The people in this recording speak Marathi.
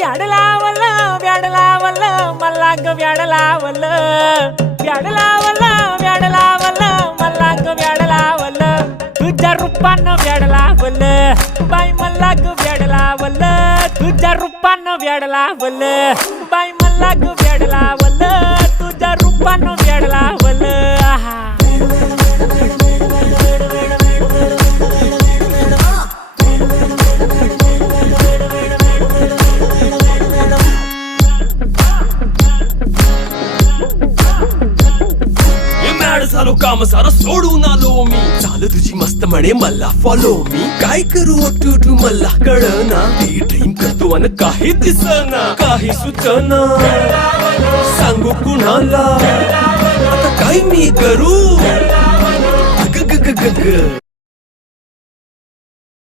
व्याड लावलं व्याड लावलं मला ग व्याड लावलं व्याड लावलं व्याड लावलं मला ग व्याड लावलं तुझ्या रूपानं व्याड लावलं बाई मला ग व्याड लावलं तुझ्या रूपानं व्याड लावलं बाई मला ग व्याड लावलं तुझ्या रूपानं व्याड लावलं आहा झालो काम सारं सोडून आलो मी चाल तुझी मस्त म्हणे मला फॉलो मी काय करू टू मला कळना ती ड्रीम करतो आणि काही दिसना काही सुचना सांगू कुणाला आता काय मी करू ग ग ग ग ग